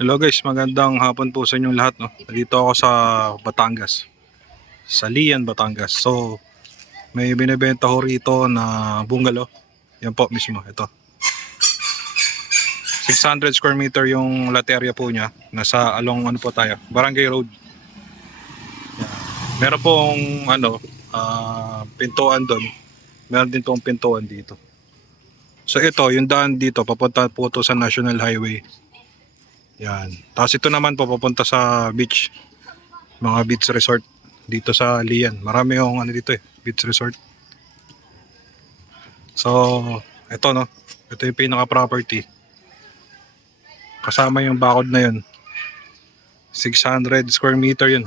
Hello guys, magandang hapon po sa inyong lahat, no. Dito ako sa Batangas. Sa Lian, Batangas. So, may binebenta ho rito na bungalow. Yan po mismo, ito. 600 square meter yung lot area po niya. Nasa along ano po tayo, Barangay Road. Yan. Meron pong pintuan doon. Meron din pong pintuan dito. So ito, yung daan dito papunta po to sa National Highway. Yan. Tapos ito naman po papunta sa beach. Mga beach resort dito sa Lian. Marami yung ano dito beach resort. So, ito no. Ito yung pinaka property. Kasama yung bakod na yun. 600 square meter yun.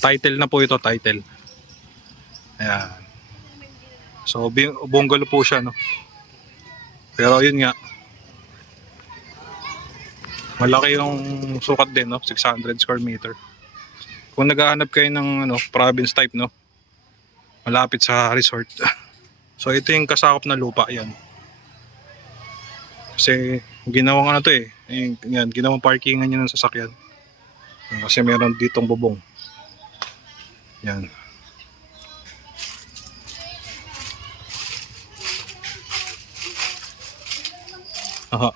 Title na po ito, title. Ayan. So, bungalow po siya, no. Pero yun nga. Malaki yung sukat din, no? 600 square meter. Kung naghahanap kayo ng province type, no? Malapit sa resort. So ito yung kasakop na lupa, yan. Kasi ginawang yan, ginawang parkingan niya ng sasakyan. Kasi meron ditong bubong. Yan. Aha.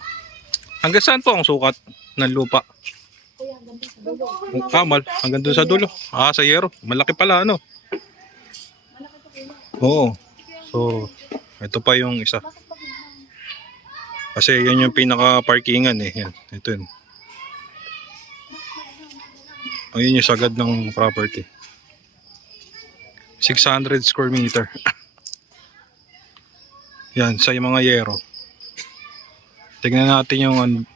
Hanggang saan po ang sukat ng lupa? Hanggang doon sa dulo. Sa Yero. Malaki pala, ano? Oo. So, ito pa yung isa. Kasi yan yung pinaka-parkingan Yan. Ito yun. Ayun yung sagad ng property. 600 square meter. Yan, sa mga Yero. Tingnan natin yung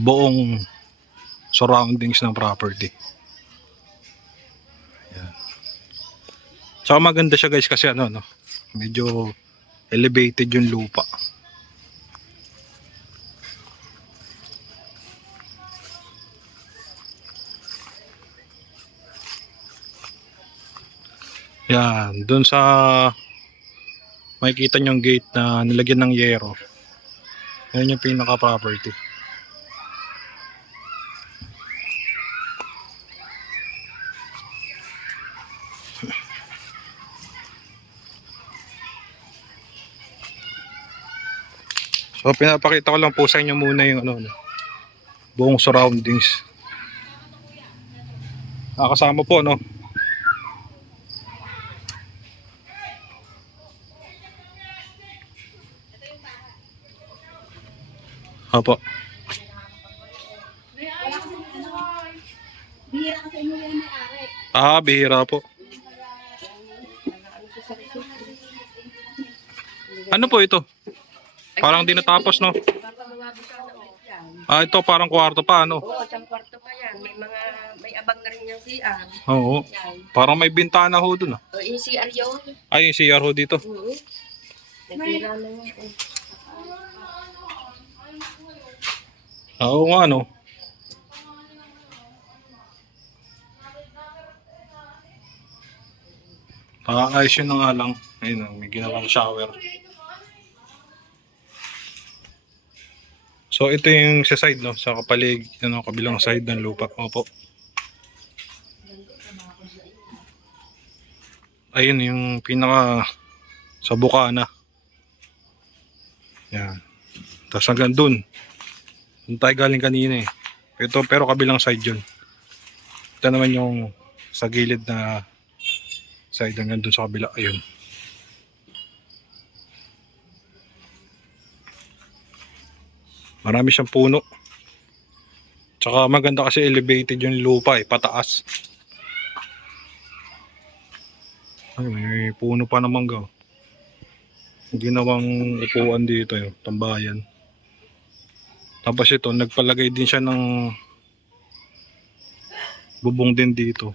buong surroundings ng property. Yan. Saka maganda siya guys kasi medyo elevated yung lupa. Yan, dun sa makikita nyo yung gate na nilagyan ng yero. Yan yung pinaka property. So pinapakita ko lang po sa inyo muna yung buong surroundings. Kasama po Opo. Bihira kasi mo yan may-ari. Bihira po. Ano po ito? Parang di natapos, no? Ito parang kwarto pa, ano? Oo, isang kwarto pa yan. May abang na rin yung CR. Oo. Yan. Parang may bintana ho dun, ah. O, yung CR yun. Yung CR ho dito. Oo. Nagtira na yan. Oo nga, no? Ayos yun na nga lang. Ayun, may ginawang shower. So ito yung sa side, no? Sa kapalig, kabilang side ng lupa. Opo. Ayun yung pinaka sa bukana. Yan. Tapos hanggang dun. Doon tayo galing kanina pero kabilang side yun. Ito naman yung sa gilid na side hanggang dun sa kabila. Ayun. Marami siyang puno. Tsaka maganda kasi elevated yung lupa pataas. Ay, may puno pa naman ginawang upuan dito tambayan. Tapos ito, nagpalagay din siya ng bubong din dito.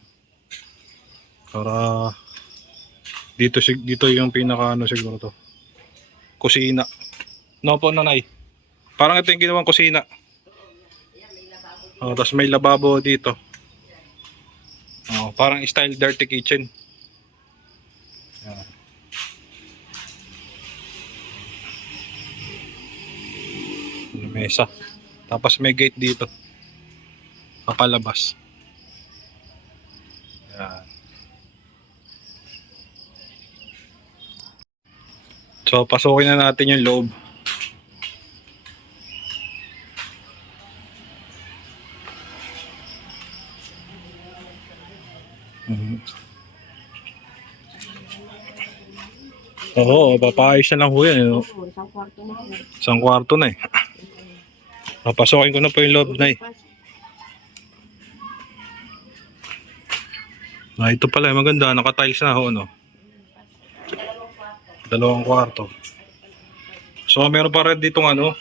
Para dito yung pinaka siguro to. Kusina. No po, nanay. Parang ito yung ginawang kusina. Tapos may lababo dito. Oh, parang style dirty kitchen. Yan. Mesa. Tapos may gate dito. Papalabas. Yan. So, pasukin na natin yung loob. Mhm. Oo, papaayos na lang ho yan. No? Oo, isang kwarto na ako. Isang kwarto na eh. Papasokin ko na po yung loob na eh. Ah, ito pala, maganda. Naka-tiles na ho, no? Dalawang kwarto. So, meron pa rin ditong ano,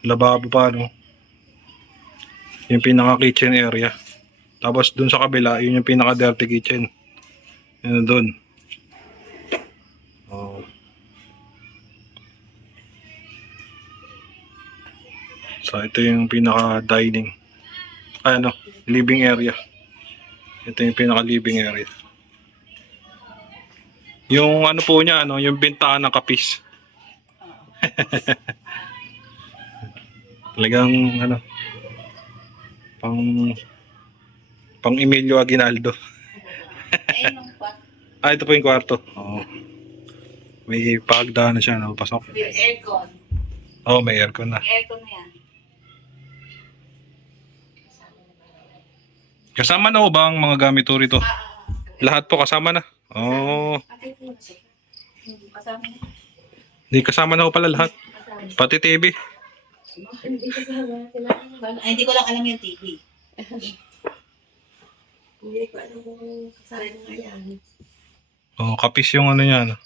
lababo pa, no? Yung pinaka-kitchen area. Tapos, dun sa kabila, yun yung pinaka-dirty kitchen. Yun dun. Oh. So, ito yung pinaka-dining. Ay, ano, living area. Ito yung pinaka-living area. Yung ano po niya, ano, yung bintana ng kapis. Talagang, ano, pang Emilio Aguinaldo. Ah, ito po yung kwarto. Oo. May pagdaan na siya, no? Pasok. May aircon. Oo, may aircon na. Aircon na yan. Kasama na ho ba ang mga gamit ho rito? Lahat po kasama na. Oo. Kasama. Di kasama na ho pala lahat. Pati TV. Hindi kasama sila. Ay, hindi ko lang alam yung TV. Hindi ko alam kung kasama nga yan. Oo, kapis yung ano niya, no?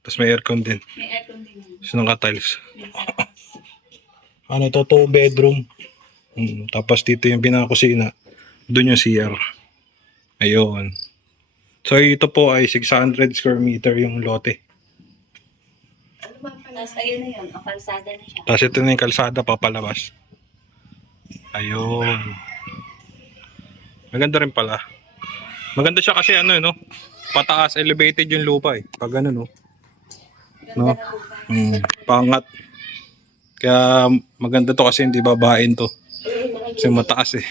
Tapos may aircon din. May aircon din. Tapos naka-tiles. Ano to, 2 bedroom. Tapos dito yung pinaka-kusina. Doon yung CR. Ayun. So ito po ay 600 square meter yung lote. Ano ba pala? Tapos ayun na yun, o kalsada na siya. Tapos ito na yung kalsada papalabas. Ayun. Maganda rin pala. Maganda siya kasi ano, no? Pataas, elevated yung lupa eh. Pag ano, no? No? Pangat. Kaya maganda to kasi hindi babain to. Kasi mataas eh.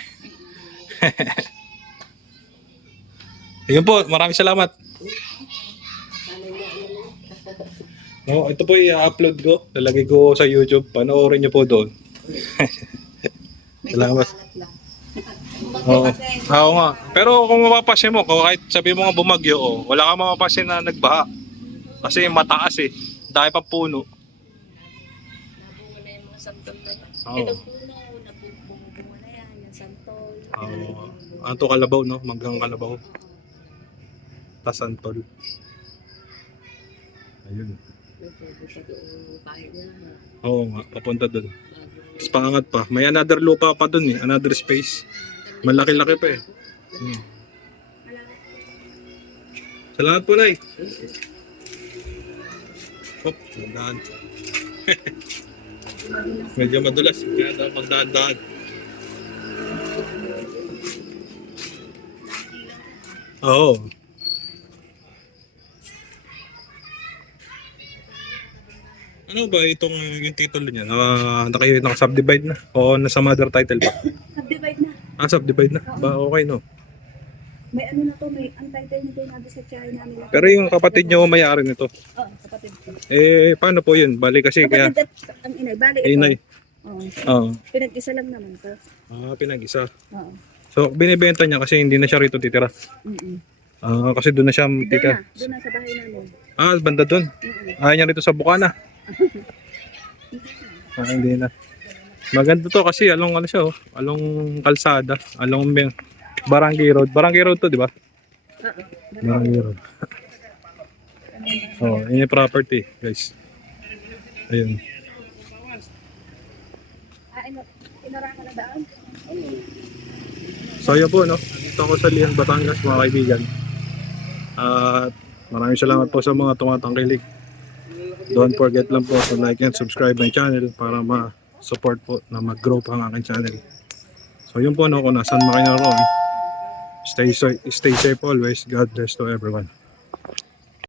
Ayun po, maraming salamat. No, ito po i-upload ko. Lalagay ko sa YouTube. Panoorin niyo po doon. Salamat. Oo. Oo nga. Pero kung mapapasin mo, kahit sabi mo nga bumagyo, wala kang mapapasin na nagbaha. Kasi mataas eh. Dahil pa puno. Nabunga na yung mga santol na yan. Oo. Ito puno, nabubunga na yan, yung santol. Oo. Ano to, Kalabaw, no? Manggang Kalabaw. Tasantol. Ayun. Nagpapos sa doon kahit na. Oo nga, papunta doon. Tapos paangat pa. May another lupa pa doon eh. Another space. Malaki-laki pa eh. Salamat po, Nay. Oh, magdaan. Medyo madulas. Kaya daw magdaan-daan. Oo. Ano ba itong yung titulo niya? Naka-subdivide na? O nasa mother title pa? Subdivide na. Ah, subdivide na. Ba, okay no. May ano na to, may ang title nito yung nandun sa tiyahin namin. Pero yung kapatid niyo may-ari nito. Oo, kapatid ko. Eh, paano po yun? Bali kasi kaya... Kapatid at ang inay. Bali ito. Inay. Oo. Oo. Pinag-isa lang naman to. Ah, pinag-isa. Oo. So, binibenta niya kasi hindi na siya rito titira. Mm-mm. Ah, kasi doon na siya Doon titira. na. Doon na sa bahay namin. Ah, banda doon. Mm-mm. Ayaw niya rito sa Bukana. Ah, hindi na. Maganda to kasi along ano siya, along kalsada, along Barangay Road. Barangay Road to, di ba? Oo. Barangay Road. Oh, yun yung property, guys. Ayun. Inarangan na daan. So yun po, no? Dito ako sa Lian, Batangas, mga kaibigan. At maraming salamat po sa mga tumatangkilik. Don't forget lang po to like and subscribe my channel para ma-support po na mag-grow pa ang aking channel. So yun po, no? Kung nasan makinaroon, Stay safe always. God bless to everyone.